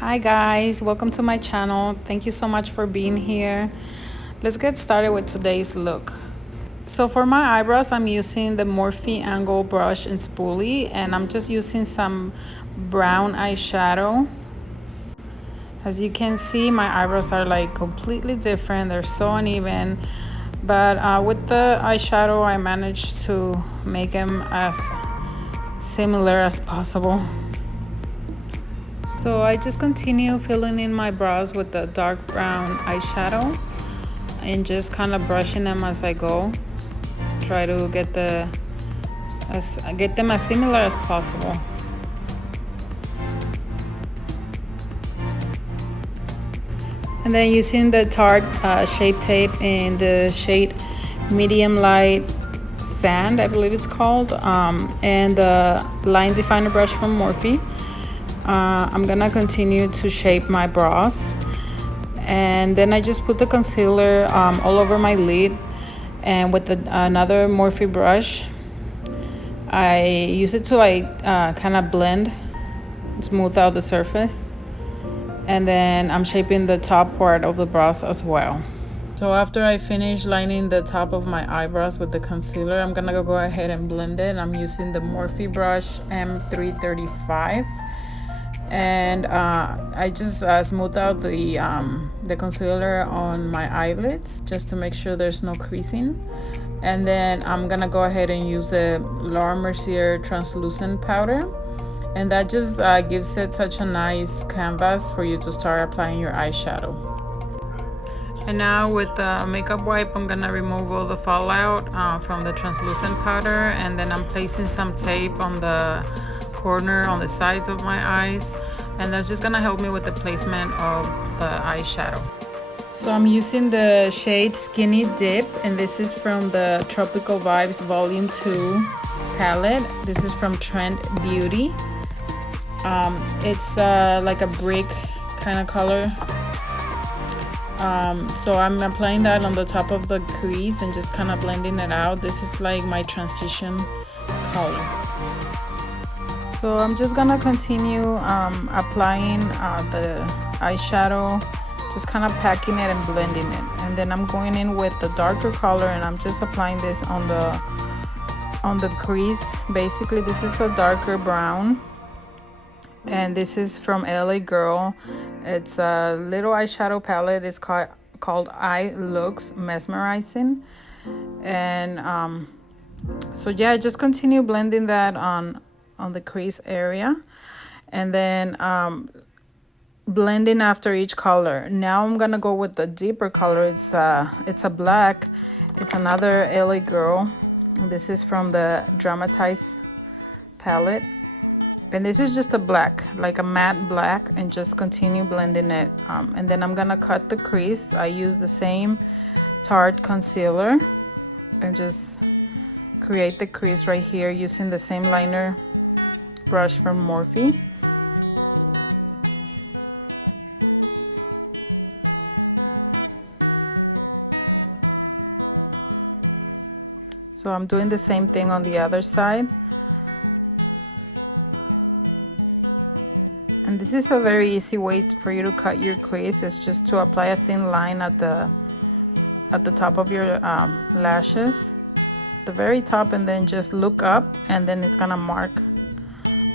Hi guys, welcome to my channel. Thank you so much for being here. Let's get started with today's look. So for my eyebrows, I'm using the Morphe Angle brush and spoolie, and I'm just using some brown eyeshadow. As you can see, my eyebrows are like completely different. They're so uneven, but with the eyeshadow, I managed to make them as similar as possible. So I just continue filling in my brows with the dark brown eyeshadow and just kind of brushing them as I go. Try to get them as similar as possible. And then using the Tarte Shape Tape in the shade Medium Light Sand, I believe it's called, and the line definer brush from Morphe. I'm gonna continue to shape my brows, and then I just put the concealer all over my lid, and with another Morphe brush I use it to like kind of blend, smooth out the surface, and then I'm shaping the top part of the brows as well. So after I finish lining the top of my eyebrows with the concealer, I'm gonna go ahead and blend it. I'm using the Morphe brush M335, and I just smooth out the concealer on my eyelids just to make sure there's no creasing. And then I'm gonna go ahead and use the Laura Mercier translucent powder, and that just gives it such a nice canvas for you to start applying your eyeshadow. And now with the makeup wipe, I'm gonna remove all the fallout from the translucent powder, and then I'm placing some tape on the corner on the sides of my eyes, and that's just gonna help me with the placement of the eyeshadow. So I'm using the shade Skinny Dip, and this is from the Tropical Vibes Volume 2 palette. This is from Trend Beauty. It's like a brick kind of color. So I'm applying that on the top of the crease and just kind of blending it out. This is like my transition color. So I'm just gonna continue applying the eyeshadow, just kind of packing it and blending it, and then I'm going in with the darker color and I'm just applying this on the crease. Basically this is a darker brown, and this is from LA Girl. It's a little eyeshadow palette. It's called Eye Looks Mesmerizing. And so yeah, I just continue blending that on the crease area, and then blending after each color. Now I'm gonna go with the deeper color. It's a black. It's another LA Girl. This is from the Dramatize palette, and this is just a black, like a matte black, and just continue blending it. And then I'm gonna cut the crease. I use the same Tarte concealer and just create the crease right here using the same liner brush from Morphe. So I'm doing the same thing on the other side. And this is a very easy way for you to cut your crease. It's just to apply a thin line at the top of your lashes, the very top, and then just look up, and then it's gonna mark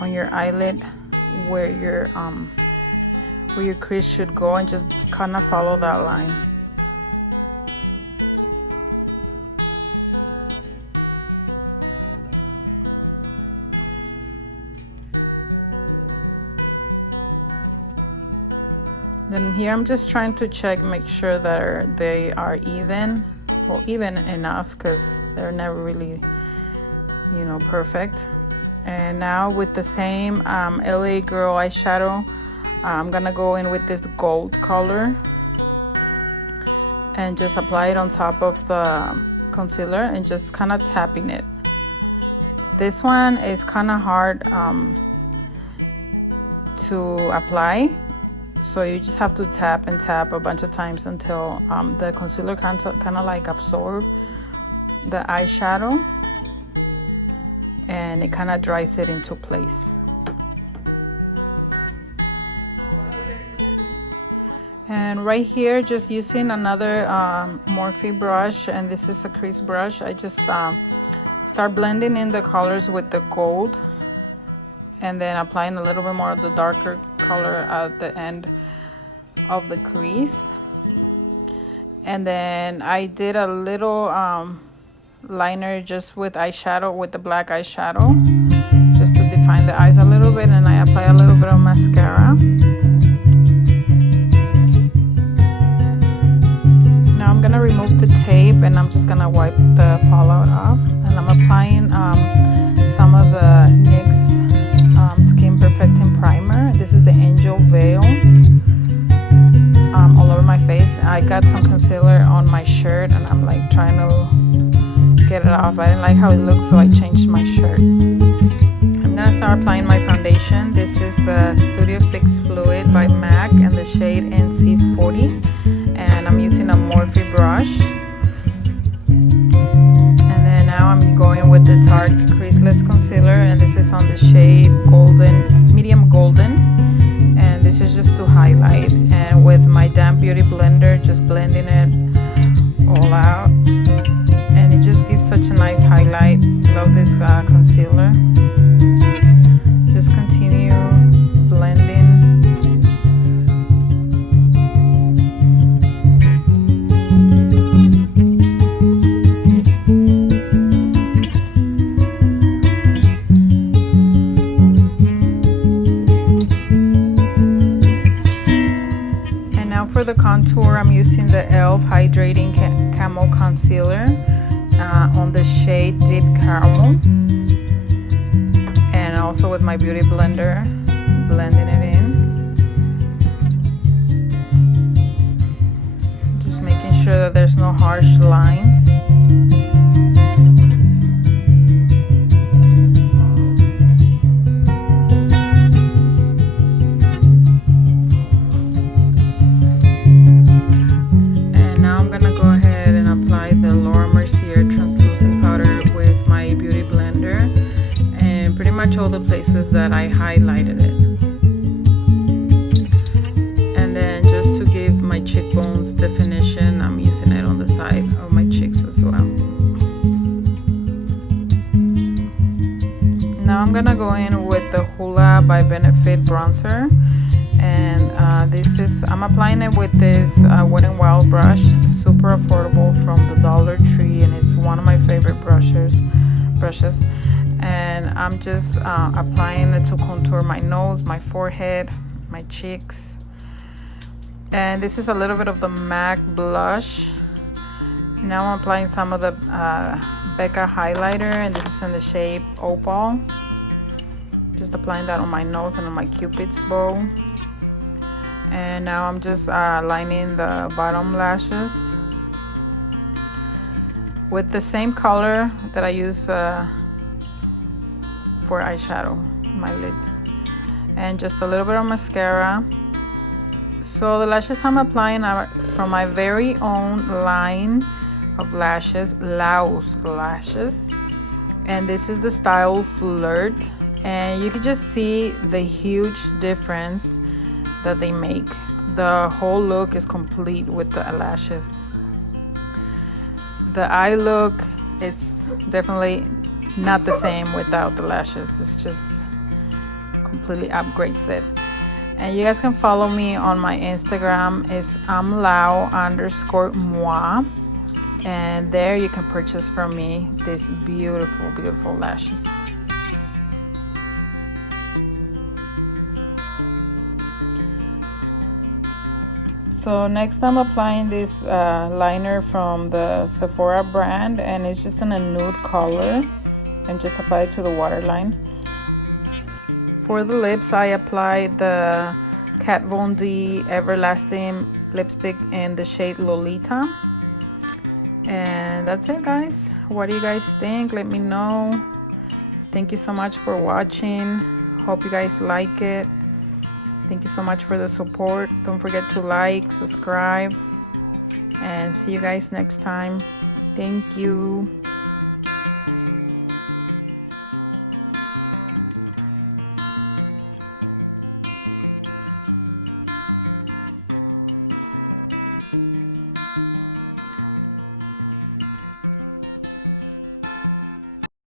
on your eyelid where your crease should go, and just kind of follow that line. Then here I'm just trying to make sure that they are even, well, even enough, because they're never really, you know, perfect. And now with the same LA Girl eyeshadow, I'm gonna go in with this gold color and just apply it on top of the concealer and just kind of tapping it. This one is kind of hard to apply, so you just have to tap and tap a bunch of times until the concealer kind of like absorb the eyeshadow, and it kind of dries it into place. And right here, just using another Morphe brush, and this is a crease brush, I just start blending in the colors with the gold, and then applying a little bit more of the darker color at the end of the crease. And then I did a little liner just with eyeshadow, with the black eyeshadow, just to define the eyes a little bit, and I apply a little bit of mascara. Now I'm gonna remove the tape, and I'm just gonna wipe the fallout off, and I'm applying some of the NYX Skin Perfecting Primer. This is the Angel Veil, all over my face. I got some concealer on my shirt, and I'm like trying to get it off. I didn't like how it looked, so I changed my shirt. I'm gonna start applying my foundation. This is the Studio Fix Fluid by MAC and the shade NC40, and I'm using a Morphe brush. And then now I'm going with the Tarte Creaseless Concealer, and this is on the shade Golden, Medium Golden, and this is just to highlight. And with my damp beauty blender, just blending it all out, and it just gives such a nice highlight. Love this concealer. Just continue blending. And now for the contour, I'm using the e.l.f. Hydrating Camo Concealer on the shade Deep Caramel, and also with my beauty blender, blending it in, just making sure that there's no harsh lines. And now I'm gonna go ahead and apply the Laura Mercier translucent powder with my beauty blender, and pretty much all the places that I highlighted it. And then just to give my cheekbones definition, I'm using it on the side of my cheeks as well. Now I'm gonna go in with the Hoola by Benefit bronzer, and I'm applying it with this Wet n Wild brush, super affordable from the Dollar Tree, and it's one of my favorite brushes. And I'm just applying it to contour my nose, my forehead, my cheeks. And this is a little bit of the MAC blush. Now I'm applying some of the Becca highlighter, and this is in the shade Opal. Just applying that on my nose and on my Cupid's bow. And now I'm just lining the bottom lashes with the same color that I use for eyeshadow, my lids. And just a little bit of mascara. So the lashes I'm applying are from my very own line of lashes, Laos lashes. And this is the style Flirt. And you can just see the huge difference that they make. The whole look is complete with the lashes. The eye look, it's definitely not the same without the lashes. It's just completely upgrades it. And you guys can follow me on my Instagram, is amlau_moi, and there you can purchase from me these beautiful lashes. So next I'm applying this liner from the Sephora brand, and it's just in a nude color, and just apply it to the waterline. For the lips, I applied the Kat Von D Everlasting lipstick in the shade Lolita. And that's it, guys. What do you guys think? Let me know. Thank you so much for watching. Hope you guys like it. Thank you so much for the support. Don't forget to like, subscribe, and see you guys next time. Thank you.